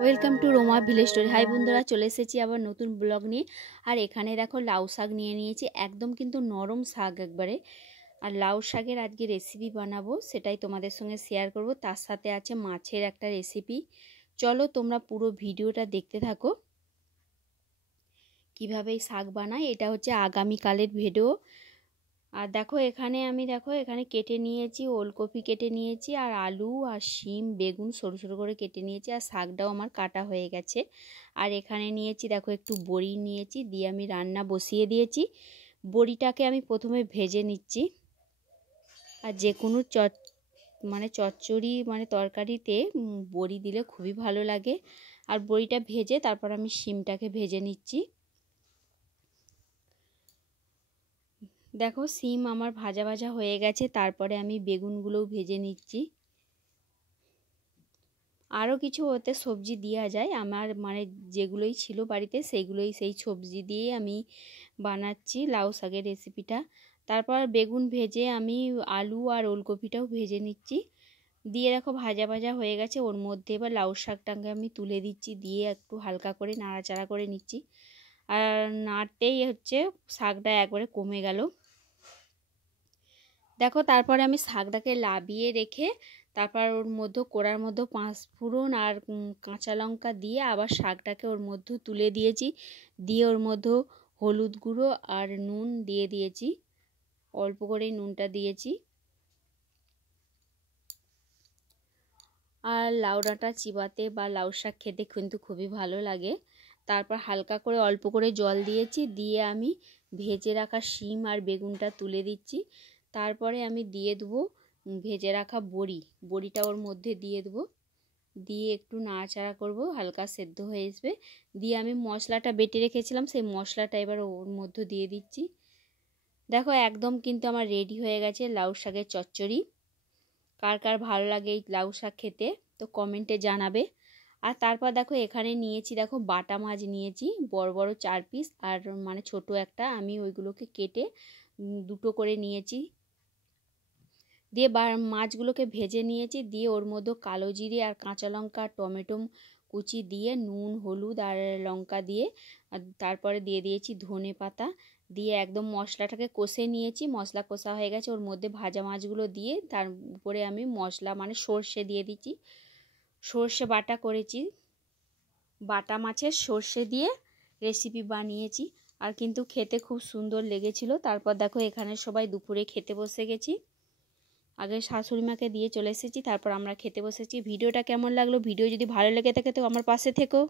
Welcome to Roma village story. Hi বন্ধুরা, চলে এসেছি আবার নতুন ব্লগ নিয়ে। আর এখানে দেখো লাউ শাক নিয়ে নিয়েছি, একদম কিন্তু নরম শাক একবারে। আর লাউ শাকের আজকে রেসিপি বানাবো, সেটাই তোমাদের সঙ্গে শেয়ার করব। তার সাথে আছে মাছের একটা রেসিপি। চলো তোমরা পুরো ভিডিওটা দেখতে থাকো কিভাবে এই শাক বানায়। এটা হচ্ছে আগামীকালের ভিডিও। আর দেখো এখানে কেটে নিয়েছি, ওলকপি কেটে নিয়েছি, আর আলু আর শিম বেগুন সরু সরু করে কেটে নিয়েছি, আর শাকটাও আমার কাটা হয়ে গেছে। আর এখানে নিয়েছি দেখো একটু বড়ি নিয়েছি, দিয়ে আমি রান্না বসিয়ে দিয়েছি। বড়িটাকে আমি প্রথমে ভেজে নিচ্ছি। আর যে কোনো চচ্চড়ি তরকারিতে বড়ি দিলে খুবই ভালো লাগে। আর বড়িটা ভেজে তারপর আমি শিমটাকে ভেজে নিচ্ছি। দেখো সিম আমার ভাজা ভাজা হয়ে গেছে, তারপরে আমি বেগুনগুলোও ভেজে নিচ্ছি। আরও কিছু ওতে সবজি দেওয়া যায়, আমার যেগুলোই ছিল বাড়িতে সেই সবজি দিয়ে আমি বানাচ্ছি লাউ শাকের রেসিপিটা। তারপর বেগুন ভেজে আমি আলু আর ওলকপিটাও ভেজে নিচ্ছি। দিয়ে দেখো ভাজা ভাজা হয়ে গেছে, ওর মধ্যে এবার লাউ শাকটাকে আমি তুলে দিচ্ছি, দিয়ে একটু হালকা করে নাড়াচাড়া করে নিচ্ছি। আর নাড়তেই শাকটা একবারে কমে গেল। দেখো তারপরে আমি শাকটাকে লাবিয়ে রেখে তারপর ওর মধ্যে কড়ার মধ্যে 5 ফোড়ন আর কাঁচা লঙ্কা দিয়ে আবার শাকটাকে ওর মধ্যে তুলে দিয়েছি। দিয়ে ওর মধ্যে হলুদ গুঁড়ো আর নুন দিয়ে দিয়েছি, অল্প করেই নুনটা দিয়েছি। আর লাউ ডাঁটা চিবাতে বা লাউ শাক খেতে কিন্তু খুবই ভালো লাগে। তারপর হালকা করে অল্প করে জল দিয়েছি, দিয়ে আমি ভেজে রাখা শিম আর বেগুনটা তুলে দিচ্ছি। তারপরে আমি দিয়ে দেবো ভেজে রাখা বড়িটা ওর মধ্যে দিয়ে দেবো, দিয়ে একটু নাড়াচাড়া করব, হালকা সেদ্ধ হয়ে আসবে। দিয়ে আমি মশলাটা বেটে রেখেছিলাম, সেই মশলাটা এবার ওর মধ্যে দিয়ে দিচ্ছি। দেখো একদম কিন্তু আমার রেডি হয়ে গেছে লাউ শাকের চচ্চড়ি। কার কার ভালো লাগে এই লাউ শাক খেতে তো কমেন্টে জানাবে। আর তারপর দেখো এখানে নিয়েছি, দেখো বাটা মাছ নিয়েছি বড় বড় 4 পিস, আর ছোট একটা আমি ওইগুলোকে কেটে দুটো করে নিয়েছি। দিয়ে মাছগুলোকে ভেজে নিয়েছি, দিয়ে ওর মধ্যে কালো জিরে আর কাঁচা লঙ্কা টমেটো কুচি দিয়ে নুন হলুদ আর লঙ্কা দিয়ে, আর তারপরে দিয়ে দিয়েছি ধনে পাতা, দিয়ে একদম মশলাটাকে কষে নিয়েছি। মশলা কষা হয়ে গেছে, ওর মধ্যে ভাজা মাছগুলো দিয়ে তার উপরে আমি মশলা সর্ষে দিয়ে দিচ্ছি। সর্ষে বাটা করেছি, বাটা মাছের সর্ষে দিয়ে রেসিপি বানিয়েছি, আর কিন্তু খেতে খুব সুন্দর লেগেছিল। তারপর দেখো এখানে সবাই দুপুরে খেতে বসে গেছি। আগে শাশুড়ি মাকে দিয়ে চলে এসেছি, তারপর আমরা খেতে বসেছি। ভিডিওটা কেমন লাগলো? ভিডিও যদি ভালো লেগে থাকে তো আমার পাশে থেকো।